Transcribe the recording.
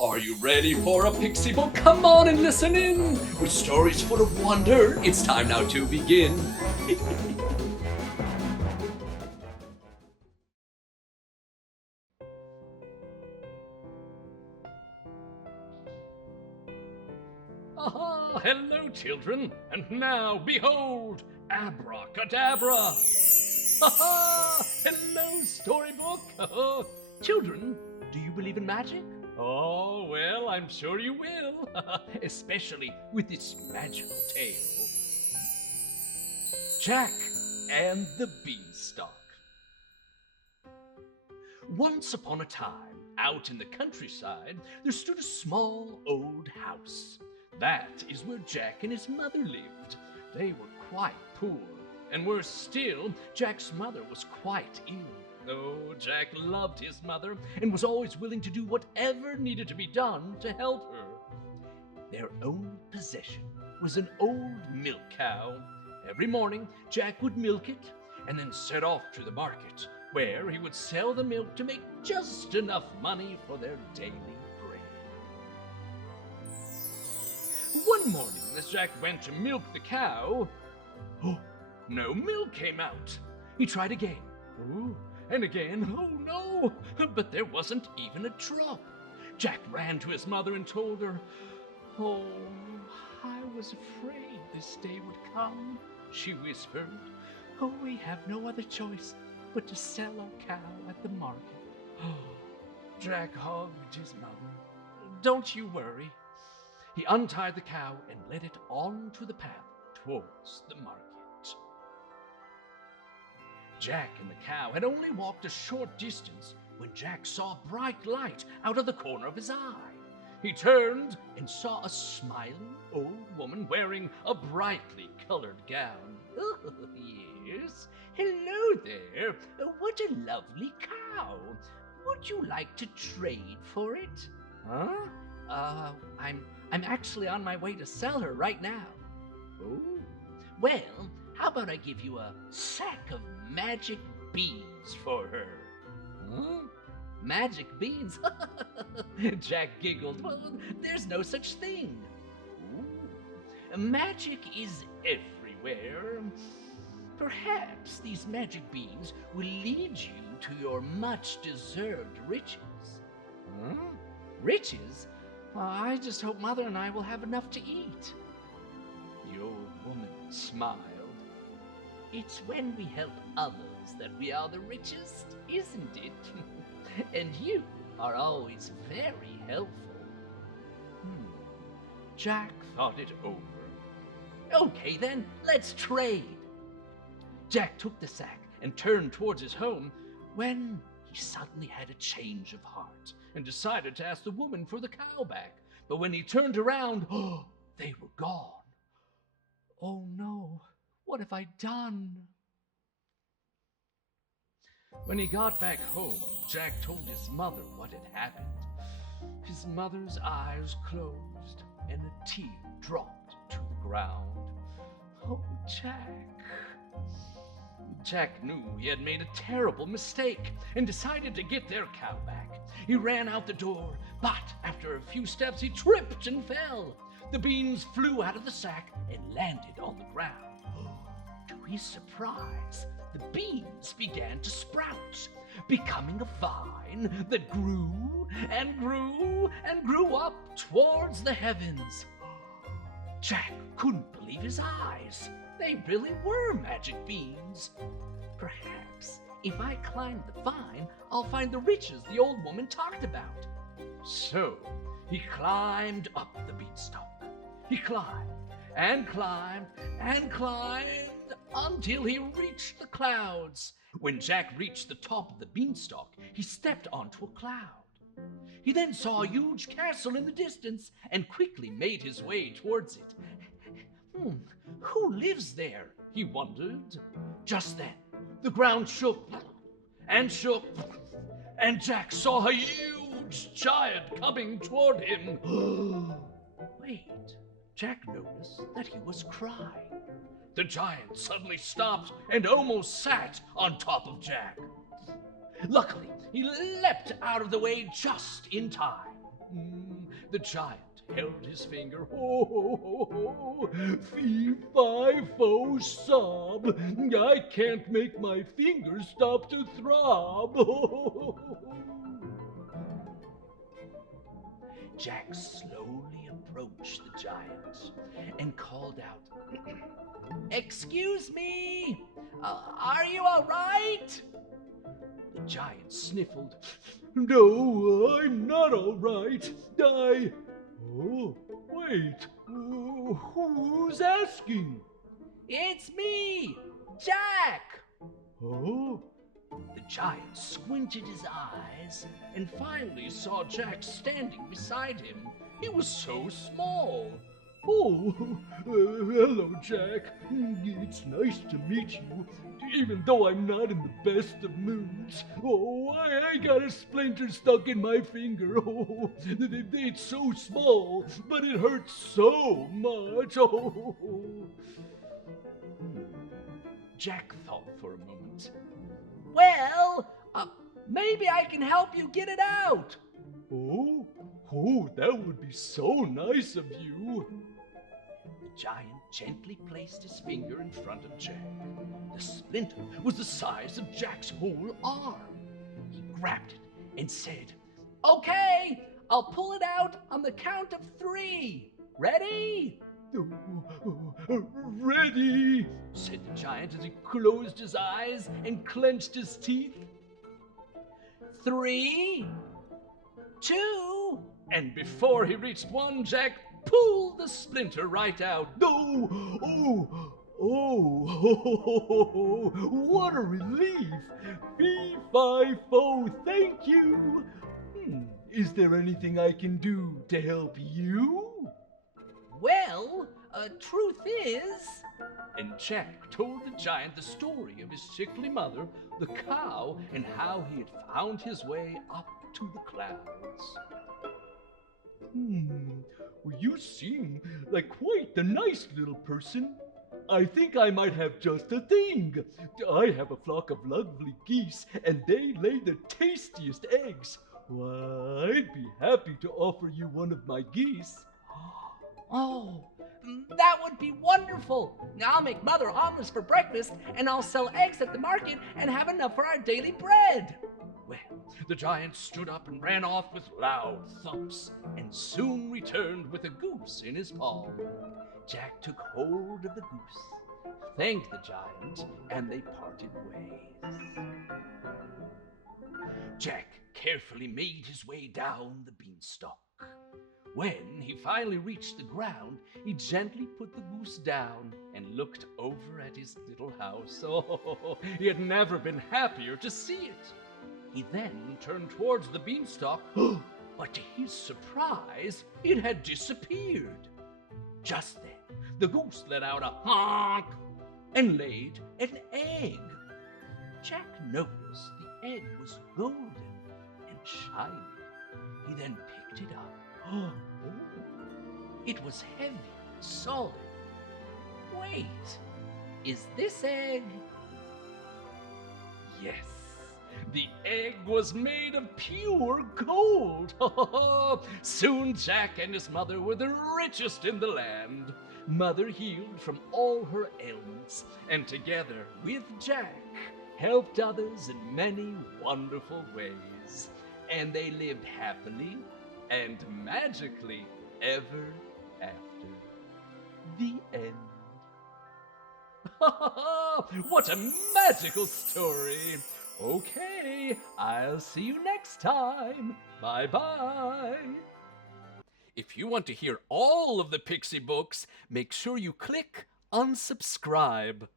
Are you ready for a pixie book? Come on and listen in! With stories full of wonder, it's time now to begin. Aha! Hello, children! And now, behold, abracadabra! Ha! Hello, storybook! Children, do you believe in magic? Oh, well, I'm sure you will. Especially with this magical tale. Jack and the Beanstalk. Once upon a time, out in the countryside, there stood a small old house. That is where Jack and his mother lived. They were quite poor, and worse still, Jack's mother was quite ill. Oh, Jack loved his mother and was always willing to do whatever needed to be done to help her. Their only possession was an old milk cow. Every morning, Jack would milk it and then set off to the market, where he would sell the milk to make just enough money for their daily bread. One morning, as Jack went to milk the cow, no milk came out. He tried again. And again, oh no, but there wasn't even a drop. Jack ran to his mother and told her, "Oh, I was afraid this day would come," she whispered. "Oh, we have no other choice but to sell our cow at the market." Jack hugged his mother. "Don't you worry." He untied the cow and led it onto the path towards the market. Jack and the cow had only walked a short distance when Jack saw a bright light out of the corner of his eye. He turned and saw a smiling old woman wearing a brightly colored gown. "Oh, yes. Hello there. What a lovely cow. Would you like to trade for it?" "Huh? I'm actually on my way to sell her right now." "Oh, well, how about I give you a sack of magic beans for her?" "Huh? Magic beans?" Jack giggled. "Well, there's no such thing." "Magic is everywhere. Perhaps these magic beans will lead you to your much-deserved riches." "Huh? Riches? I just hope Mother and I will have enough to eat." The old woman smiled. "It's when we help others that we are the richest, isn't it? And you are always very helpful." Jack thought it over. "Okay then, let's trade." Jack took the sack and turned towards his home when he suddenly had a change of heart and decided to ask the woman for the cow back. But when he turned around, they were gone. "Oh no, what have I done?" When he got back home, Jack told his mother what had happened. His mother's eyes closed and a tear dropped to the ground. "Oh, Jack." Jack knew he had made a terrible mistake and decided to get their cow back. He ran out the door, but after a few steps he tripped and fell. The beans flew out of the sack and landed on the ground. To his surprise, the beans began to sprout, becoming a vine that grew and grew and grew up towards the heavens. Jack couldn't believe his eyes. They really were magic beans. Perhaps if I climb the vine, I'll find the riches the old woman talked about. So he climbed up the beanstalk. He climbed and climbed and climbed until he reached the clouds. When Jack reached the top of the beanstalk, he stepped onto a cloud. He then saw a huge castle in the distance and quickly made his way towards it. Who lives there? He wondered. Just then, the ground shook, and Jack saw a huge giant coming toward him. Wait, Jack noticed that he was crying. The giant suddenly stopped and almost sat on top of Jack. Luckily, he leapt out of the way just in time. The giant held his finger. Ho, ho, ho, ho. Fee, fi, fo, sob. I can't make my fingers stop to throb. Jack slowly approached the giant and called out, "Excuse me, are you all right?" The giant sniffled. "No, I'm not all right. Oh, wait, who's asking?" "It's me, Jack." Oh? The giant squinted his eyes and finally saw Jack standing beside him. He was so small. "Oh, hello, Jack. It's nice to meet you, even though I'm not in the best of moods. Oh, I got a splinter stuck in my finger. Oh, it's so small, but it hurts so much. Oh." Jack thought for a moment. "Well, maybe I can help you get it out." Oh, that would be so nice of you." The giant gently placed his finger in front of Jack. The splinter was the size of Jack's whole arm. He grabbed it and said, "Okay, I'll pull it out on the count of 3. Ready?" "Ready," said the giant as he closed his eyes and clenched his teeth. 3, 2, and before he reached 1, Jack pulled the splinter right out. Oh, what a relief! Fee, fi, fo, thank you. Is there anything I can do to help you?" "Well, truth is..." And Jack told the giant the story of his sickly mother, the cow, and how he had found his way up to the clouds. Well, you seem like quite the nice little person. I think I might have just a thing. I have a flock of lovely geese, and they lay the tastiest eggs. Well, I'd be happy to offer you one of my geese." "Oh, that would be wonderful. I'll make Mother omelets for breakfast, and I'll sell eggs at the market and have enough for our daily bread." Well, the giant stood up and ran off with loud thumps, and soon returned with a goose in his palm. Jack took hold of the goose, thanked the giant, and they parted ways. Jack carefully made his way down the beanstalk. When he finally reached the ground, he gently put the goose down and looked over at his little house. Oh, he had never been happier to see it. He then turned towards the beanstalk, but to his surprise, it had disappeared. Just then, the goose let out a honk and laid an egg. Jack noticed the egg was golden and shiny. He then picked it up. Oh, it was heavy and solid. Wait, is this egg? Yes, the egg was made of pure gold. Soon Jack and his mother were the richest in the land. Mother healed from all her ailments, and together with Jack, helped others in many wonderful ways. And they lived happily and magically ever after. The end. What a magical story! Okay, I'll see you next time. Bye-bye. If you want to hear all of the Pixie Books, make sure you click unsubscribe.